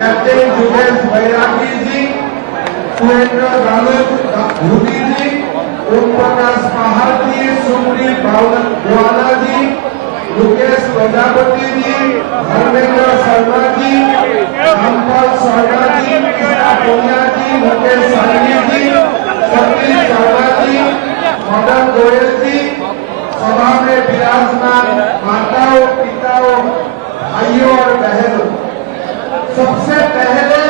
Captain जुगेश बैरागी जी, सुरेंद्र धूती जी, ओम प्रकाश पहाड़ जी, सुप्रीत ग्वाला जी, मुकेश प्रजापति जी, धर्मेंद्र शर्मा जी, रामपाल शर्मा जी, कृष्णा पुनिया जी, मुकेश साहनी जी, सतीश शर्मा जी, मदन गोयल जी, सभा में विराजमान माताओं, पिताओं, भाइयों और बहनों, सबसे पहले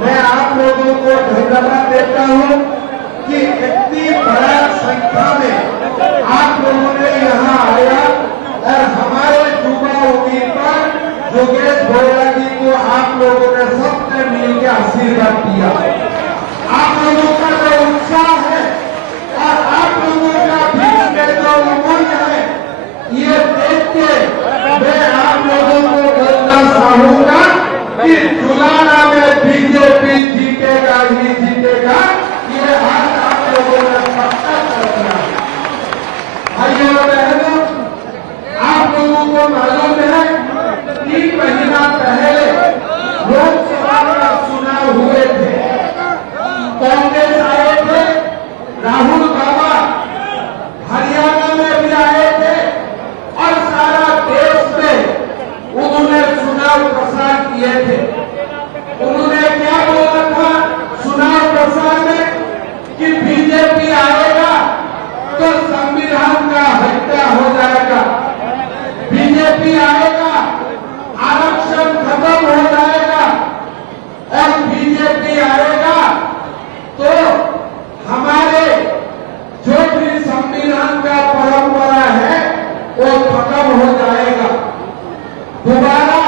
मैं आप लोगों को धन्यवाद देता हूं कि इतनी बड़ा संख्या में आप लोगों ने यहाँ आया और हमारे युवा उम्मीदवार योगेश बैरागी को आप लोगों ने सबसे मिलकर आशीर्वाद दिया। आप लोगों का जो उत्साह है और आप लोगों का बीच में जो उमंग है, ये देख के मैं आप लोगों को बोलना चाहूंगा कि जुलाना में बीजेपी जीतेगा ही जीतेगा। ये आज आप लोगों ने पक्का कर दिया। भाइयों और बहनों, आप लोगों को मालूम है 3 महीना पहले लोकसभा का चुनाव हुए थे। कांग्रेस आए थे, राहुल बाबा हरियाणा में भी आए थे और सारा देश में उन्होंने चुनाव प्रचार किए थे। उन्होंने क्या बोला था चुनाव प्रचार में कि बीजेपी आएगा तो संविधान का हत्या हो जाएगा, बीजेपी आएगा आरक्षण खत्म हो जाएगा और बीजेपी आएगा तो हमारे जो भी संविधान का परंपरा है वो खत्म हो जाएगा। दोबारा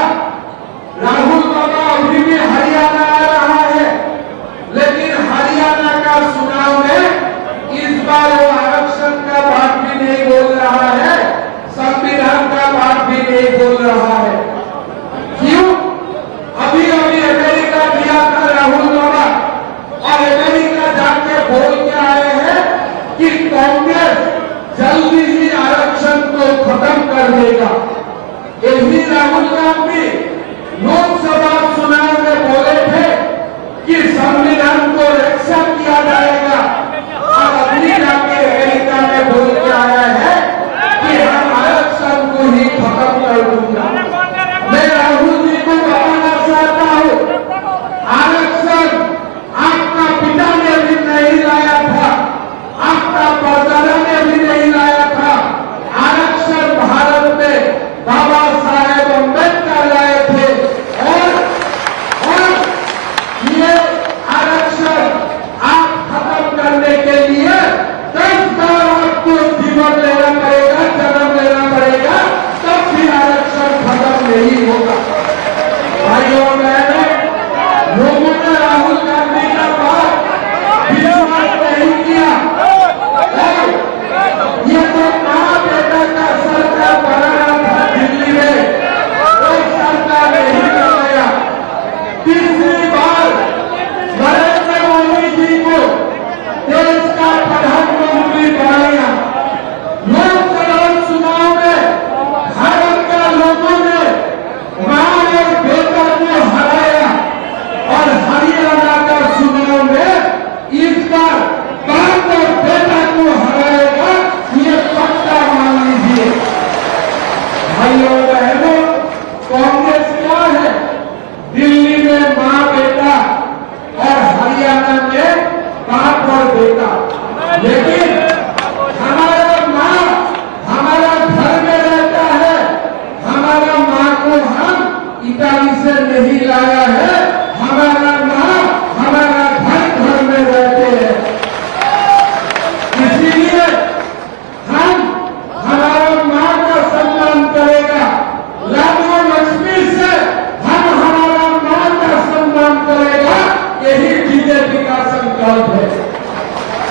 राहुल बाबा अभी भी हरियाणा आ रहा है, लेकिन हरियाणा का चुनाव में इस बार वो आरक्षण का बात भी नहीं बोल रहा है, संविधान का बात भी नहीं बोल रहा है। क्यों? अभी अभी अमेरिका गया था राहुल बाबा और अमेरिका जाके बोल के आए हैं कि कांग्रेस जल्दी ही आरक्षण को खत्म कर देगा। यही राहुल गांधी लोकसभा चुनाव में बोले थे कि संविधान को रक्षा किया जाएगा और अभी जाके अमेरिका में बोल के आया है कि हम आरक्षण को ही खत्म कर दूंगा। मैं राहुल जी को बताना चाहता हूँ, आरक्षण आपका पिता ने भी नहीं लाया था, आपका परदादा ने भी नहीं लाया था। आरक्षण भारत में बाबा साहेब अम्बेडकर लाए थे और ये आरक्षण आप खत्म करने के लिए 10 बार आपको जीवन लेना पड़ेगा, जन्म लेना पड़ेगा, तब भी आरक्षण खत्म नहीं होगा। भाइयों और बहनों, लोगों ने राहुल गांधी का बात विश्वास नहीं किया और ये तो मां बेटा का सरकार बनाना था दिल्ली में, वो सरकार नहीं बनाया। तीसरी बार नरेंद्र मोदी जी को देश का प्रधानमंत्री बनाया। लोकसभा चुनाव में भारत का लोगों ने मां और बेटा को हराया और हरियाणा का चुनाव में इस बार बाप और बेटा को हराएगा, ये पक्का मान लीजिए। भाइयों और बहनों, कांग्रेस क्या है? दिल्ली में मां बेटा और हरियाणा में बाप और बेटा, लेकिन हमारा मां हमारा घर में रहता है, हमारा मां को हम इटाली से नहीं लाया है, हमारा मां हमारा घर में रहते हैं। इसीलिए हम हमारा मां का सम्मान करेगा, लाडो लक्ष्मी से हम हमारा मां का सम्मान करेगा, यही बीजेपी का संकल्प है।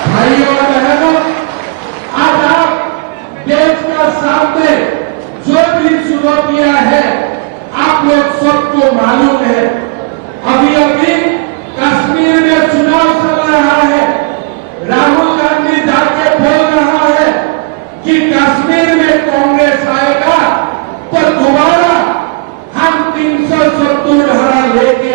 भाइयों और बहनों, आज आप देश का सामने जो भी चुनौतियां हैं आप लोग सबको मालूम है। अभी अभी कश्मीर में चुनाव चल रहा है, राहुल गांधी जाके बोल रहा है कि कश्मीर में कांग्रेस आएगा तो दोबारा हम 370 धारा लेके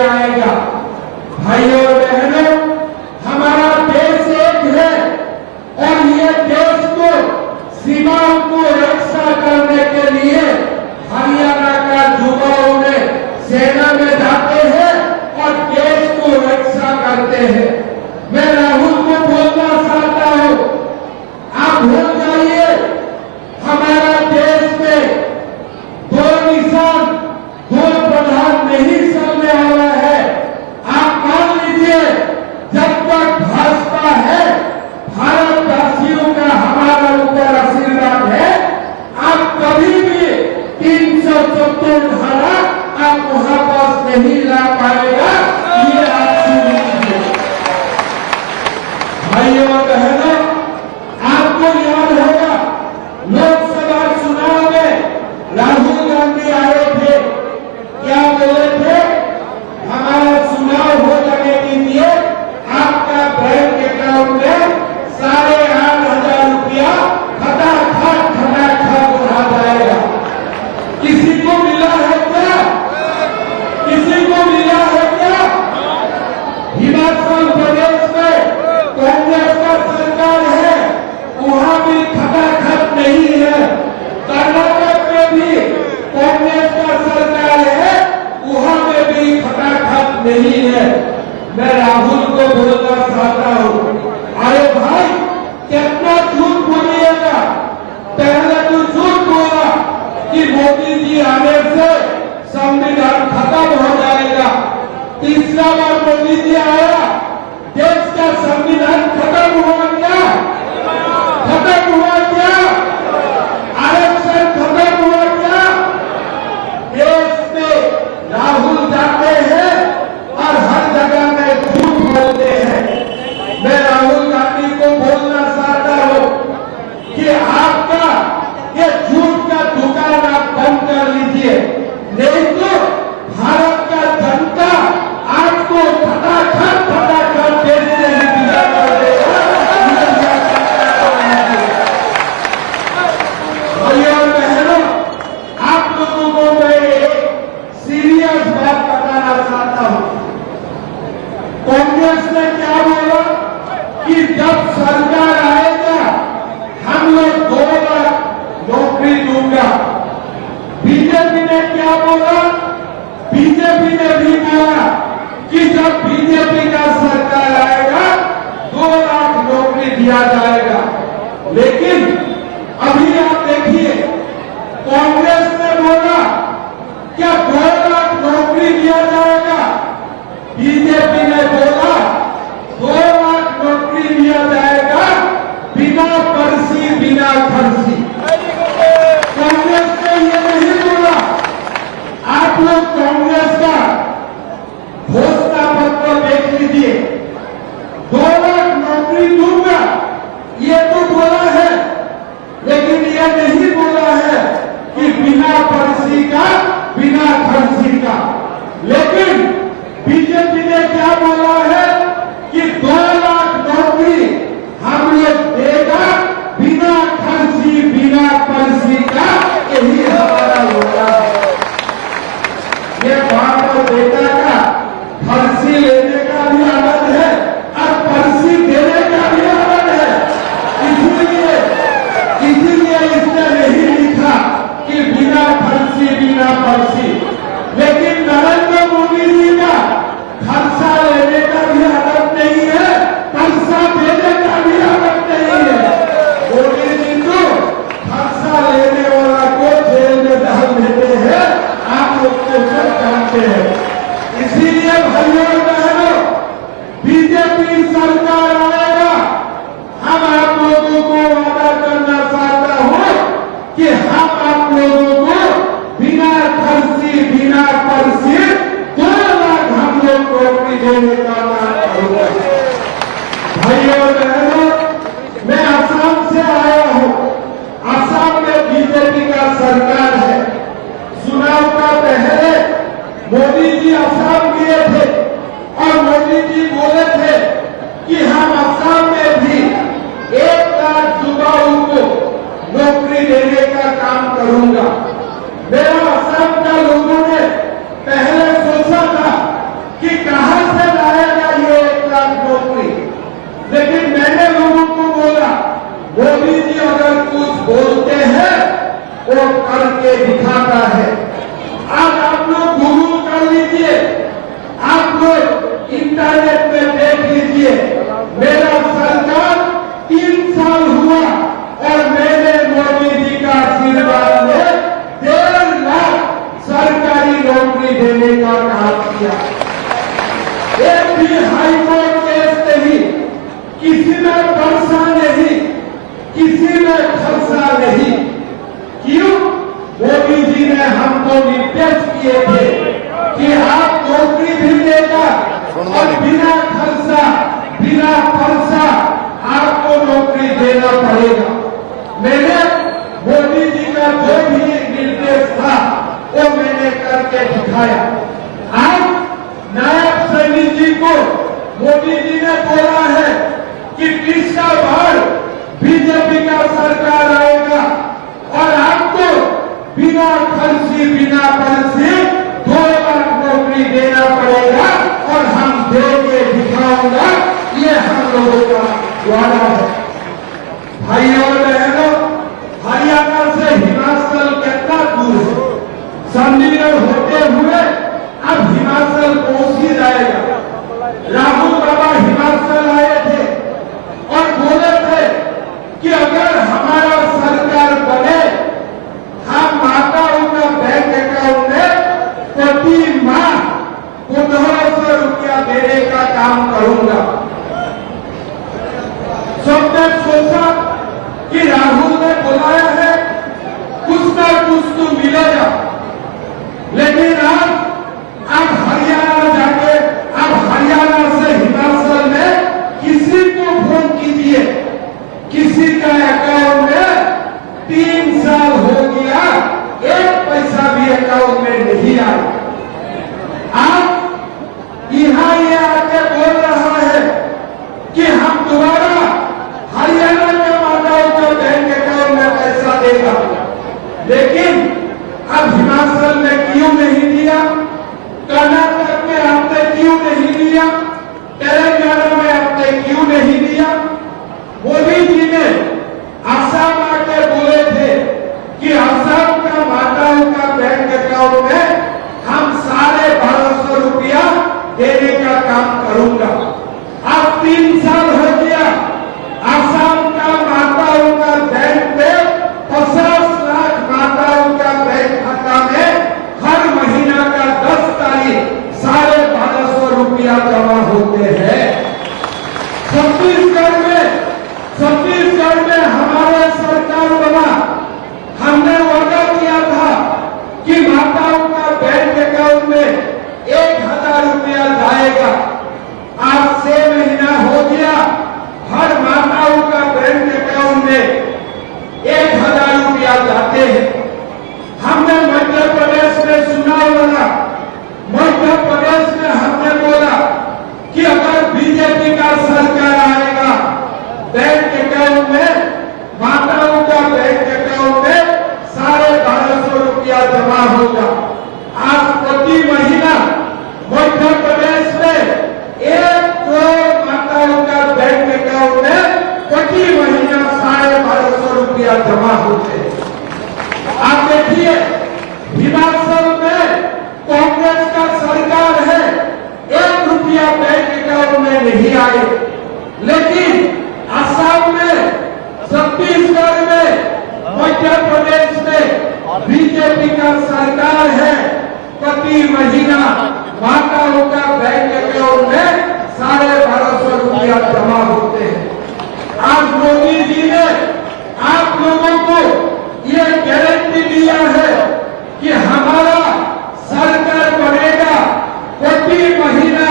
संविधान खत्म हो जाएगा। तीसरा बार मोदी जी आया, देश का संविधान खत्म हुआ क्या? खत्म हुआ क्या? आरक्षण खत्म हुआ क्या? देश में राहुल जाते हैं और हर जगह में झूठ बोलते हैं। मैं राहुल गांधी को बोलना चाहता हूं कि आपका ये झूठ का दुकान आप बंद कर लीजिए, नहीं तो भारत का जनता आपको फटाखट देश से ही विदा कर देगा। भाइयों और बहनों, आप लोगों को मैं एक सीरियस बात बताना चाहता हूं। कांग्रेस ने क्या बोला कि जब सरकार आएगा हम लोग 2 लाख नौकरी दूंगा। बीजेपी ने क्या बोला? बीजेपी ने भी बोला कि जब बीजेपी का सरकार आएगा 2 लाख नौकरी दिया जाएगा। लेकिन अभी आप देखिए, कांग्रेस ने बोला क्या 2 लाख नौकरी दिया जाएगा? बीजेपी ने बोला 2 लाख नौकरी दिया जाएगा बिना पर्ची बिना खर्ची। कांग्रेस ने ये नहीं बोला। आप लोग कांग्रेस का घोषणा पत्र देख लीजिए, 2 लाख नौकरी दूंगा ये तो बोला है, लेकिन ये नहीं बोला है कि बिना पर्ची का बिना खर्ची का। लेकिन बीजेपी ने क्या बोला है कि 2 लाख नौकरी हम लोग देगा बिना खर्ची बिना पर्ची का। यही हमारा होगा। ये बाप और बेटा का पर्ची लेने का भी आनंद है और पर्ची देने का भी आनंद है। इसीलिए इसने नहीं लिखा कि बिना पर्ची बिना पर्ची। लेकिन नरेंद्र मोदी जी का खर्चा लेने का भी आनंद नहीं है, पैसा देने का भी आनंद नहीं है। मोदी जी तो खर्चा लेने वाला को जेल में डाल देते हैं, आप लोग को सब जानते हैं। इसीलिए भाइयों और बहनों, बीजेपी सरकार आएगा, हम आप लोगों को वादा करना चाहता हूं कि हम आप लोगों को बिना खर्ची बिना पर्ची 2 लाख हम लोग नौकरी देने का काम करूंगा। भाइयों और बहनों, मैं असम से आया हूं। असम में बीजेपी का सरकार है। चुनाव का पहले मोदी जी असम गए थे और मोदी जी बोले थे कि हम असम में भी 1 लाख युवाओं को नौकरी देने का काम करूंगा। मेरा असम का लोगों ने पहले सोचा था कि कहां से लाएगा ये 1 लाख नौकरी, लेकिन मैंने लोगों को बोला मोदी जी अगर कुछ बोलते हैं वो करके दिखाता है। आज आप लोग गूगल कर लीजिए, आप लोग इंटरनेट में देख लीजिए, मेरा सरकार 3 साल हुआ और मैंने मोदी जी का आशीर्वाद में 1.5 लाख सरकारी नौकरी देने का काम किया। एक भी हाईकोर्ट केस नहीं, किसी में पर्चा नहीं, किसी में खर्चा नहीं। क्यों? मोदी जी ने हमको निर्देश किए थे कि आप नौकरी भी देगा और बिना खर्चा बिना पर्चा आपको नौकरी देना पड़ेगा। मैंने मोदी जी का जो भी निर्देश था वो मैंने करके दिखाया। आज नायब सैनिक जी को मोदी जी ने बोला है कि तीसरा बार बीजेपी का सरकार आएगा और आपको बिना खर्ची बिना पर्ची 2 लाख नौकरी देना पड़ेगा और हम देके दिखाऊंगा। ये हम लोगों का वादा है। भाइयों और बहनों, हरियाणा से हिमाचल कितना दूर है? चंडीगढ़ होते हुए अब हिमाचल पहुंच ही जाएगा। राहुल बाबा हिमाचल आए थे और बोले थे कि अगर हमारा सरकार बने हम माताओं का बैंक अकाउंट में हिमाचल में क्यों नहीं दिया, कर्नाटक में आपने क्यों नहीं दिया, तेलंगाना में आपने क्यों नहीं दिया। मोदी जी ने असम आके बोले थे कि असम का माताओं का बैंक अकाउंट में हम 1250 रुपया देने का काम करूंगा। अब 3 साल हो गया, असम का माताओं का बैंक में 50 लाख माताओं का बैंक खाता में हर महीना का 10 तारीख 1250 रुपया जमा होते हैं। छत्तीसगढ़ में हमारे सरकार बना, हमने वादा किया था कि माताओं का बैंक अकाउंट में 1000 रुपया जाएगा। आज 6 महीना हो गया, हर माताओं का बैंक अकाउंट में 1000 रुपया जाते हैं। हमने मध्य प्रदेश में चुनाव लड़ा, मध्य प्रदेश में हमने बोला कि अगर बीजेपी का सरकार आएगा, बैंक अकाउंट में माताओं का बैंक अकाउंट में 1250 रुपया जमा होगा। आज प्रति महीना मध्य प्रदेश में 1 करोड़ माताओं का बैंक अकाउंट में प्रति महीना 1250 रुपया जमा होते हैं। आप देखिए, हिमाचल में कांग्रेस का सरकार है, 1 रुपया बैंक अकाउंट में नहीं आए, लेकिन असम में, छत्तीसगढ़ में, मध्य प्रदेश में बीजेपी का सरकार है, प्रति महीना माताओं का बैंक अकाउंट में 1250 रुपया जमा होते हैं। आज मोदी जी ने आप लोगों को ये गारंटी दिया है कि हमारा सरकार बनेगा, प्रति महीना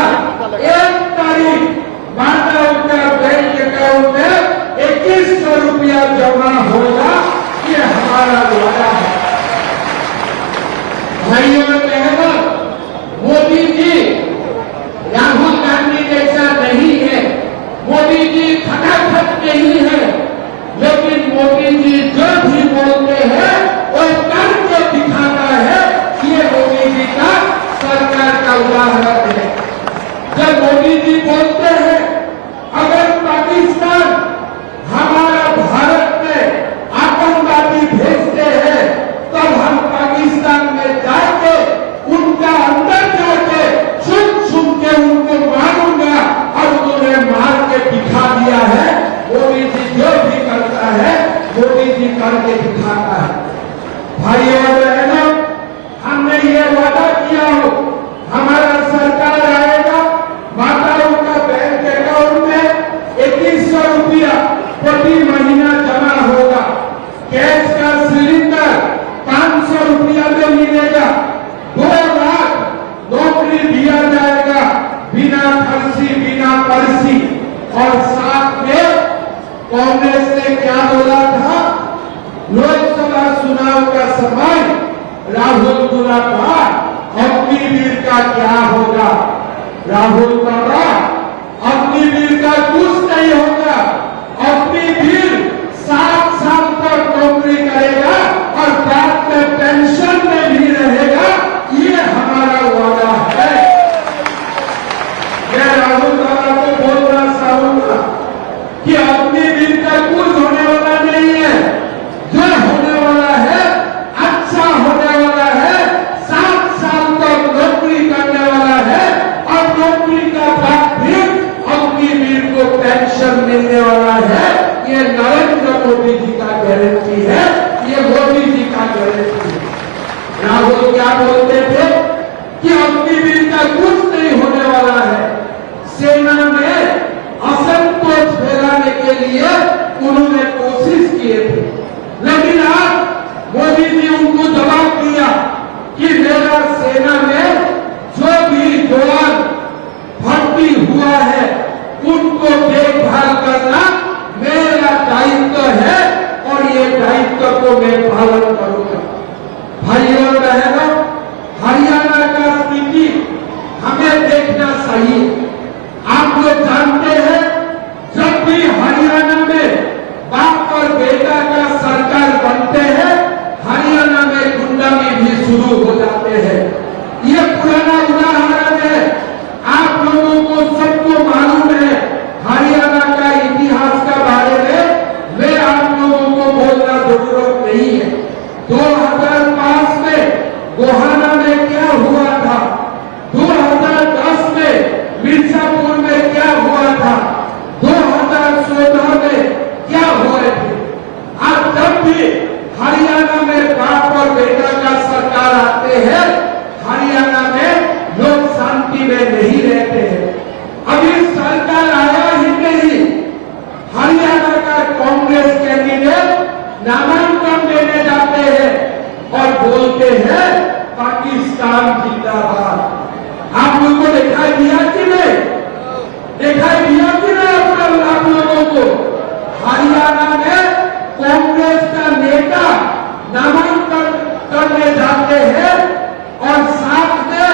1 तारीख माताओं का बैंक अकाउंट में 2100 रुपया जमा होगा। ये हमारा वादा है। भाइयों और बहनों, मोदी जी राहुल गांधी जैसा नहीं है, मोदी जी खटाखट नहीं है, लेकिन मोदी जी जो भी बोलते हैं वो करके दिखाता है। ये मोदी जी का सरकार का उदाहरण है। जब मोदी जी बोलते हैं अगर पाकिस्तान हमारा भारत में आतंकवादी भेजते हैं, तब हम पाकिस्तान में जाके उनका अंदर जाके सुन के उनको मारूंगा, और उन्होंने मार के दिखा दिया है। मोदी जी जो भी करता है, मोदी जी करके दिखाता है। भाइयों और बहनों, हमने ये वादा किया हो, हमारा सरकार आएगा, माताओं का बैंक अकाउंट में 2100 रुपया प्रति महीना जमा होगा। गैस का सिलेंडर 500 रुपया में मिलेगा। 2 लाख नौकरी दिया जाएगा, बिना खर्ची, बिना पर्ची। और साथ में कांग्रेस ने क्या बोला था, लोकसभा चुनाव का समय राहुल बोला था अग्निवीर का क्या होगा। राहुल बोला अग्निवीर का कुछ नहीं होगा, अग्निवीर 7 साल तक नौकरी करेगा और बाद में पेंशन में भी रहेगा। ये हमारा वादा है। मैं राहुल बाबा को बोलना चाहूंगा कि अग्निवीर का कुछ होने वाला नहीं है। जो होने वाला है, अच्छा होने वाला है। 7 साल तक नौकरी करने वाला है और नौकरी का बाद भी अग्निवीर को पेंशन मिलने वाला है। ये नरेंद्र मोदी जी का गारंटी है, ये मोदी जी का गारंटी है। राहुल क्या बोलते थे कि अग्निवीर का कुछ नहीं होने वाला है। सेना में असंतोष फैलाने के लिए उन्होंने कोशिश किए थे, लेकिन आज मोदी जी उनको जवाब दिया कि मेरा सेना में जो भी जवान भर्ती हुआ है उनको देखभाल करना मेरा दायित्व है और ये दायित्व को मैं पालन करूंगा। भाइयों और बहनों, हरियाणा का स्थिति हमें देखना चाहिए। आप लोग जानते हैं, जब भी हरियाणा में बोलते हैं पाकिस्तान जिंदाबाद। आप लोगों को दिखाई दिया कि नहीं? दिखाई दिया कि नहीं आप लोगों को? हरियाणा में कांग्रेस का नेता नामांकन करने जाते हैं और साथ में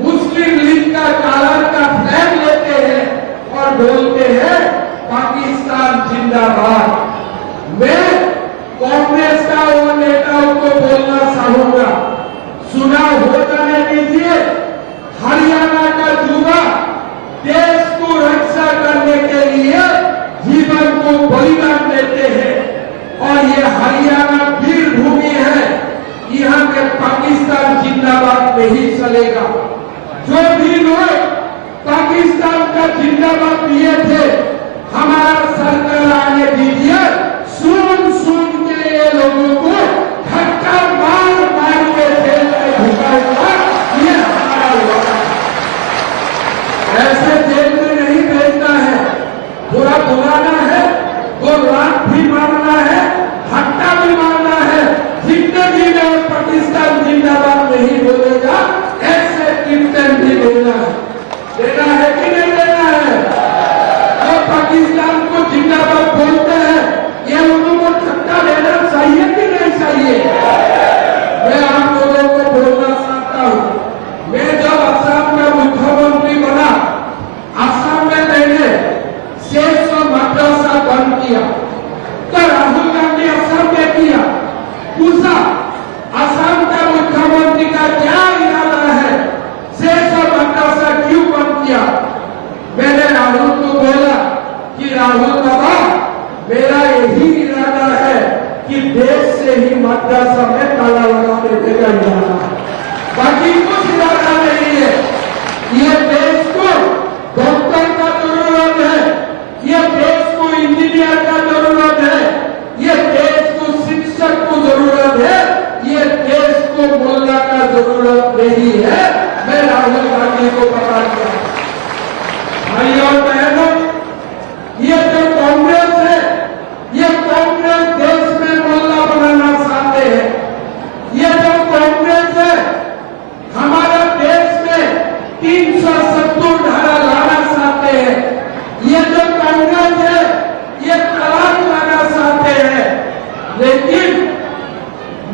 मुस्लिम लीग का कलर का फ्लैग लेते हैं और बोलते हैं पाकिस्तान जिंदाबाद। मैं कांग्रेस का वो नेताओं को बोलना चाहूंगा, सुना हो जाने दीजिए। हरियाणा का युवा देश को रक्षा करने के लिए जीवन को बलिदान देते हैं और ये हरियाणा वीर भूमि है। यहाँ पे पाकिस्तान जिंदाबाद नहीं चलेगा। जो भी लोग पाकिस्तान का जिंदाबाद दिए थे, हमारा सरकार आने दीजिए। सुन सुन के ये लोगों को धक्का मार मार के जेल में ढुकाऊंगा, ये हमारा वादा। ऐसे जेल में नहीं भेजना है, बुरा बुलाना है, वो लात भी मारना है, धक्का भी मारना है। जिंदगी में पाकिस्तान जिंदाबाद नहीं बोलेगा, ऐसे कीर्तन भी देना है। देना है कि नहीं देना है? तो पाकिस्तान को जिंदाबाद बोलते हैं, ये लोगों को धक्का देना चाहिए कि नहीं चाहिए? मैं आप लोगों को बोलना चाहता हूं, मैं जब असम में मुख्यमंत्री बना, असम में मैंने 600 मदरसा बंद किया। तो राहुल गांधी असम में किया, पूछा असम का मुख्यमंत्री का क्या इरादा है, 600 मदरसा क्यों बंद किया? मैंने राहुल को बोला कि राहुल बाबा, मेरा यही इरादा है कि देश से ही मदरसा में ताला लगा देने का इरादा है, बाकी कुछ इरादा नहीं है। ये देश को डॉक्टर का जरूरत है, ये देश को इंजीनियर का जरूरत है, ये देश को शिक्षक को जरूरत है, ये देश को मुल्ला का जरूरत नहीं है। मैं राहुल गांधी को बता दिया। भाई और बहनों, ये जो कांग्रेस है, ये कांग्रेस देश में मुल्ला बनाना चाहते हैं। ये जो कांग्रेस है, हमारे देश में 370 धारा लाना चाहते हैं। ये जो कांग्रेस है, ये तलाक लाना चाहते हैं। लेकिन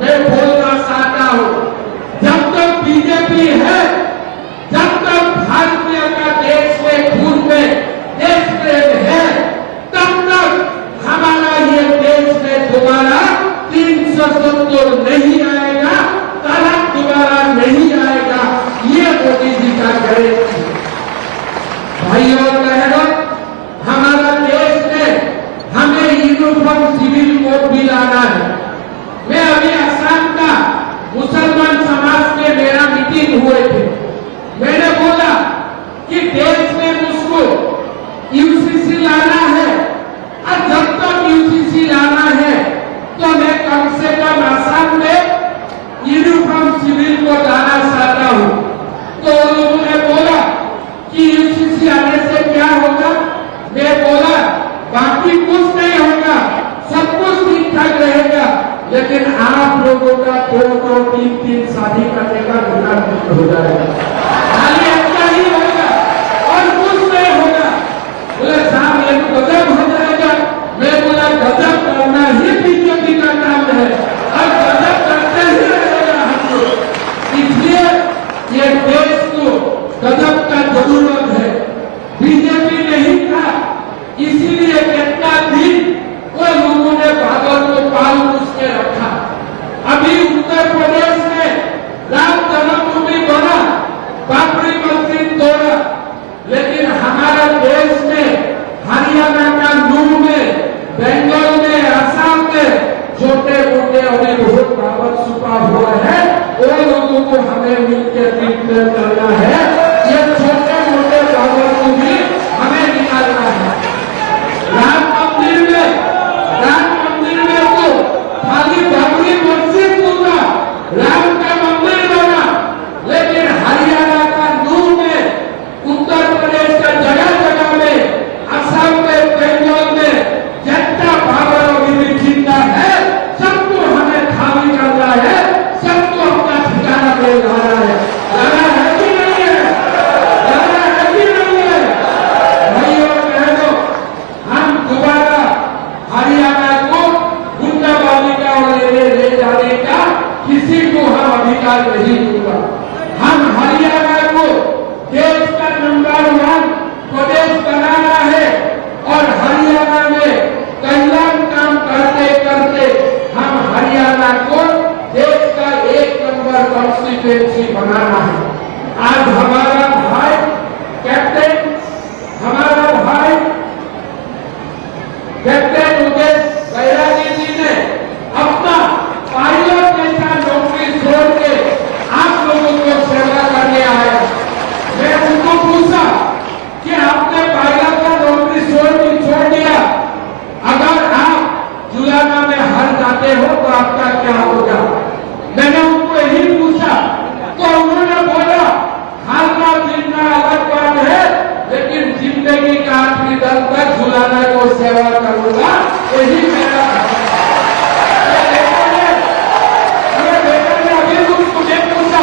मैं बोलना चाहता हूं, जब तक बीजेपी है, जब तक भारतीय का देश में खून में देश प्रेम है, तब तक हमारा ये देश में दोबारा 370 नहीं आएगा, तलाक दोबारा नहीं आएगा। ये मोदी जी का गारंटी है। भाई और बहनों, हमारा देश में हमें यूनिफॉर्म सिविल कोड भी लाना है। मैं अभी असम का मुसलमान समाज में मेरा मीटिंग हुए थे। मैंने बोला कि देश में मुझको यूसीसी लाना है, और जब तक यूसीसी लाना है तो मैं कम से कम असम में यूनिफॉर्म सिविल कोड लाना चाहता हूं। तो लोगों ने बोला कि यूसीसी आने से क्या होगा? मैं बोला बाकी कुछ नहीं होगा, सब कुछ ठीक ठाक रहेगा, लेकिन आप लोगों का 2-2, 3-3 शादी करने का गुनाह हो जाएगा। खाली इतना ही होगा और कुछ नहीं होगा। बोले साहब ये तो गजब हो जाएगा। मैं बोला गजब करना ही बीजेपी का काम है और गजब करते ही रहेगा हम लोग। इसलिए ये देश को गजब का जरूरत है। बीजेपी नहीं था, इसीलिए कितना दिन वो लोगों ने बादल को पाल उसके रखा। अभी उत्तर प्रदेश में राम जन्मभूमि बना, कॉन्स्टिट्यूएंसी बनाना है। आज हमारा भाई कैप्टन मुकेश बैरागी जी ने अपना पायलट जैसा नौकरी छोड़ के आप लोगों को सेवा करने आया। मैं उनको पूछा कि आपने पायलट का नौकरी छोड़ दिया, अगर आप जुलाना में हार जाते हो तो आपका क्या होगा? मैंने उनको यही पूछा तो उन्होंने बोला हारना जीतना अलग बात है, लेकिन जिंदगी का आखिरी दम तक जुलाना को सेवा करूंगा, यही मेरा अभी मुझे पूछा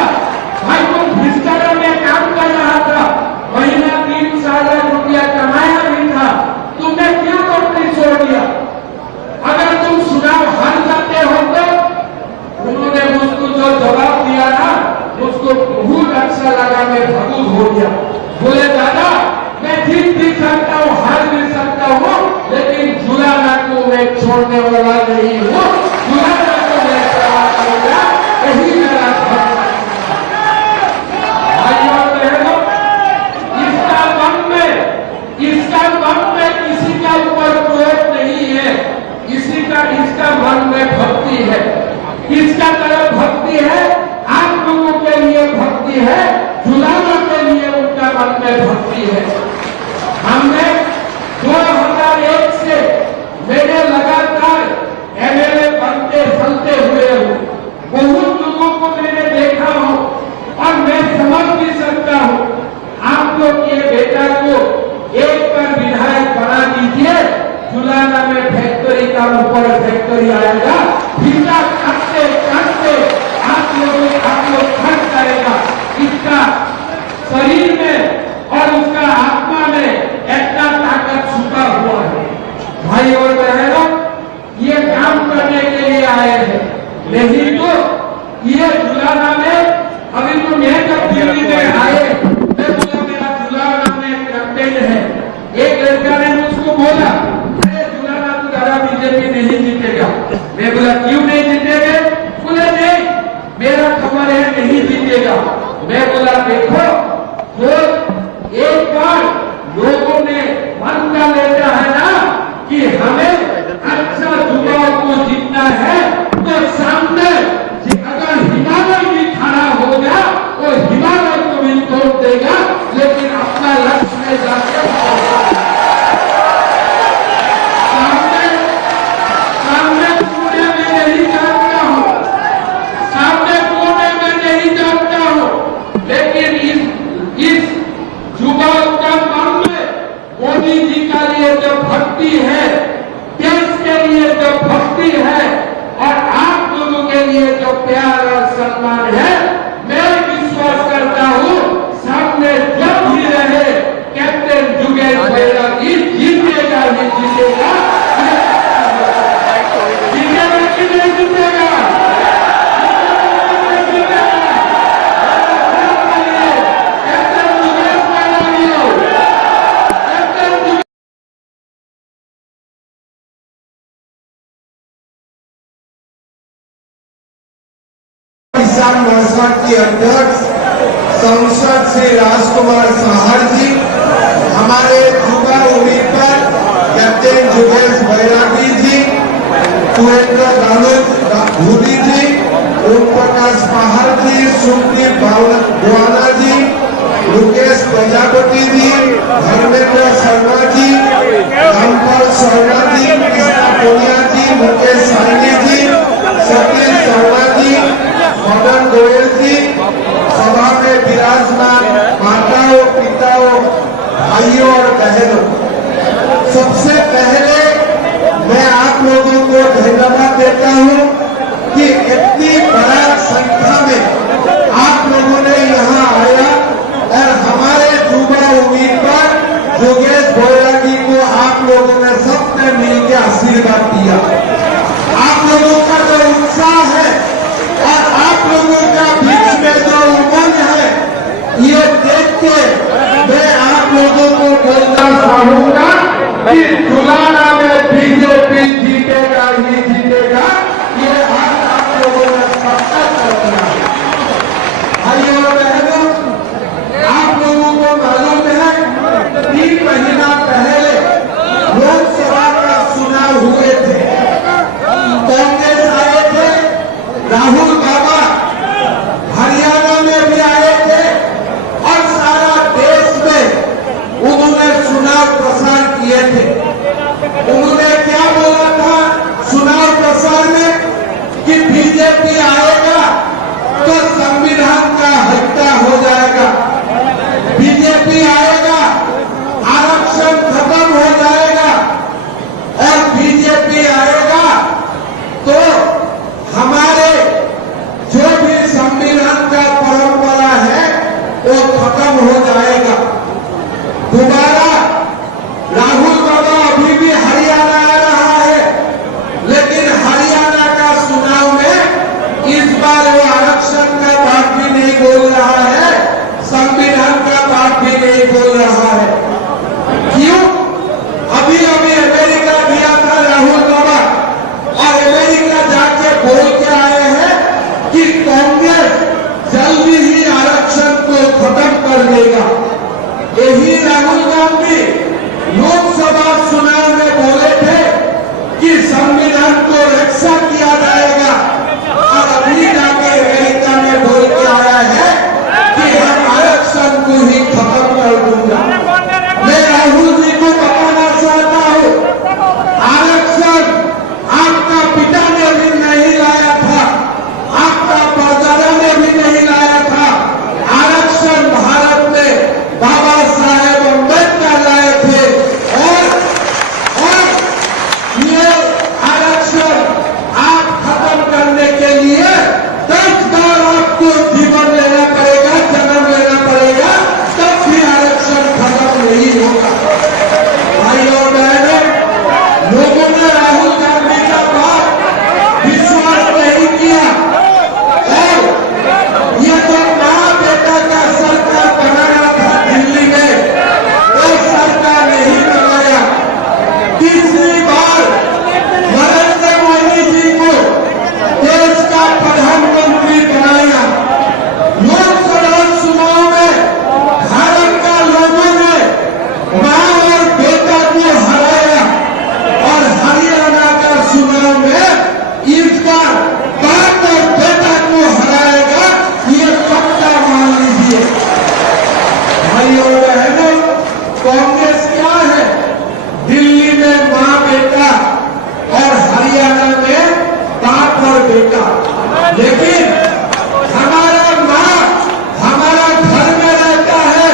भाई तुम भ्रष्टाचार में काम कर रहा था, महीना 3,000 रुपया कमाया भी था, तुमने क्यों नौकरी छोड़ दिया? अगर तुम चुनाव हार जाते हो तो उन्होंने मुझको जो जवाब दिया ना, मुझको बहुत अच्छा लगा, मैं भावुक हो गया। बोले दादा मैं जीत भी सकता हूँ, हार भी सकता हूँ, लेकिन जुलाना को मैं छोड़ने वाला नहीं हूँ, जुलाना को मैं सेवा करूंगा, यही मेरा धर्म है। भाइयों और बहनों, इसका मन में किसी का ऊपर क्रोध नहीं है, इसका मन में भक्ति है। किसका तरफ भक्ति है? आप लोगों के लिए भक्ति है, जुलाना के लिए उनका मन में भक्ति है। हमने 2001 से मेरे लगातार एमएलए बनते फलते हुए हूँ, बहुत लोगों को मैंने देखा हूँ और मैं समझ भी सकता हूँ। आप लोग ये बेटा को एक बार विधायक बना दीजिए, जुलाना में फैक्ट्री का ऊपर फैक्ट्री आएगा, भीतर करते करते आप लोग थक जाएगा। इसका शरीर में और उसका आत्मा में इतना ताकत छुपा हुआ है। भाई और बहनों, ये काम करने के लिए आए हैं, नहीं तो ये जुलाना में अभी तो मैं जब दिल्ली में आए, मैं बोला मेरा जुलाना में कैंपेन है। एक लड़का ने मुझको बोला बीजेपी नहीं जीतेगा। मैं बोला क्यों नहीं जीतेगा? बोले नहीं, मेरा खबर है नहीं जीतेगा। मैं बोला देखो, जो एक बार लोगों ने मन का लेता है ना कि हमें अच्छा चुनाव को जीतना है, तो सामने अगर हिमालय भी खड़ा होगा तो हिमालय को भी तोड़ देगा, लेकिन अपना लक्ष्य में जाकर भक्ति है, देश के लिए जो भक्ति है और आप लोगों के लिए जो प्यार और सम्मान है, मैं विश्वास करता हूँ सामने जब भी रहे कैप्टन जुगेश बैरागी जीतेगा ही जीतेगा। जीतेगा कि नहीं जीतेगा? किसान मोर्चा के अध्यक्ष सांसद श्री राजकुमार साहर जी, हमारे युवा उम्मीदवार कैप्टन जुगेश बैरागी जी, सुरेंद्र धूली जी, ओम प्रकाश पहाड़ जी, सुखदीप गोवाला जी, मुकेश प्रजापति जी, धर्मेंद्र शर्मा जी, रामपाल शर्मा जी, कृष्णा पुनिया जी, मुकेश साइनी जी, सतीश शर्मा जी, मदन गोयल जी, सभा में विराजमान माताओं, पिताओं, भाइयों और बहनों, सबसे पहले मैं आप लोगों को धन्यवाद देता हूं कि इतनी बड़ा संख्या में आप लोगों ने यहाँ आया और हमारे युवा उम्मीदवार योगेश बैरागी को आप लोगों ने सबने मिलकर आशीर्वाद दिया। आप लोगों का जो उत्साह है और आप लोगों का बीच में जो उमंग है, ये देख के मैं आप लोगों को बोलना चाहूंगा कि जुलाना में बीजेपी जीतेगा ही जीतेगा। ये आज आप लोगों ने सबका कर दिया। किए थे। उन्होंने क्या बोला था चुनाव प्रचार में कि बीजेपी आएगा तो संविधान का हत्या हो जाएगा, बीजेपी आएगा आरक्षण खत्म हो जाएगा, और बीजेपी आएगा तो हमारे जो भी संविधान का परंपरा है वो खत्म हो जाएगा। दोबारा राहुल बाबा अभी भी हरियाणा आ रहा है, लेकिन हरियाणा का चुनाव में इस बार वो आरक्षण का बात भी नहीं बोल रहा है, संविधान का बात भी नहीं बोल रहा है। क्यों? अभी अभी अमेरिका गया था राहुल बाबा, और अमेरिका जाके बोल के आए हैं कि कांग्रेस जल्दी ही आरक्षण को खत्म कर देगा। यही राहुल गांधी लोकसभा चुनाव में बोले थे कि संविधान को रक्षा किया जाएगा, और अभी जाके अमेरिका में बोल के आया है कि हम आरक्षण को ही खत्म कर दूंगा। मैं राहुल जी को बताना चाहता हूं, आरक्षण आपका पिता ने भी नहीं लाया था, आपका परदादा ने भी नहीं लाया था। आरक्षण भारत में बाबा साहेब अम्बेडकर लाए थे, और ये आरक्षण आप खत्म करने के लिए 10 बार आपको जीवन लेना पड़ेगा, जन्म लेना पड़ेगा, तब भी आरक्षण खत्म नहीं होगा। भाई और बहनों, लोगों ने राहुल गांधी का बात विश्वास नहीं किया, और ये तो मां बेटा का सरकार बनाना था दिल्ली में, वो सरकार नहीं बनाया। तीसरी बार नरेंद्र मोदी जी को देश का प्रधानमंत्री बनाया। लोकसभा चुनाव में भारत का लोगों ने मां और बेटा को हराया, और हरियाणा का चुनाव में इस बार बाप और बेटा को हराएगा, ये पक्का मान लीजिए। भाई और बहनों, कांग्रेस क्या है? दिल्ली में मां बेटा और हरियाणा में बाप और बेटा, लेकिन हमारा मां हमारा घर में रहता है,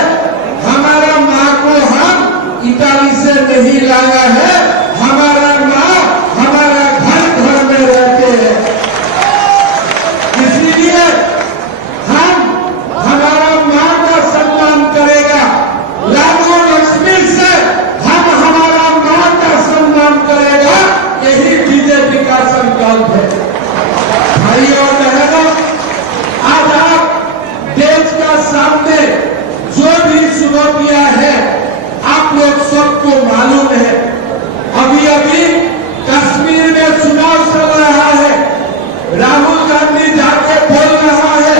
हमारा मां को हम इटाली से नहीं लाया है, हमारा मां हमारा घर में रहते हैं। इसलिए हम हमारा मां का सम्मान करेगा, लाडो लक्ष्मी से हम हमारा मां का सम्मान करेगा, यही बीजेपी का संकल्प है। भाई और बहनों, आज आप देश का सामने जो भी चुनौतियां है आप लोग सबको मालूम है। अभी अभी कश्मीर में चुनाव चल रहा है, राहुल गांधी जाके बोल रहा है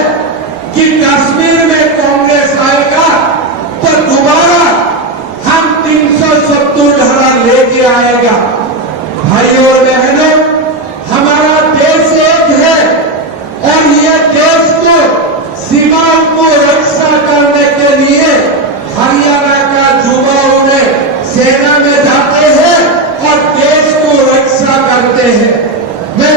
कि कश्मीर में कांग्रेस आएगा तो दोबारा हम 370 धारा लेके आएगा। भाई और बहनों, हमारा देश एक है, और ये देश को सीमाओं को रक्षा करने के लिए हरियाणा का युवाओं ने सेना में जाते हैं और देश को रक्षा करते हैं। मैं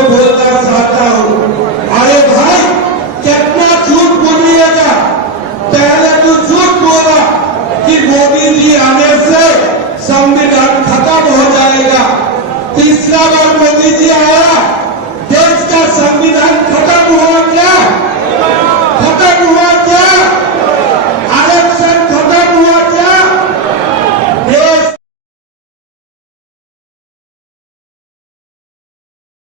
को बोलना चाहता हूं, अरे भाई कितना झूठ बोलिएगा। पहले तो झूठ बोला कि मोदी जी आने से संविधान खत्म हो जाएगा। तीसरा बार मोदी जी आया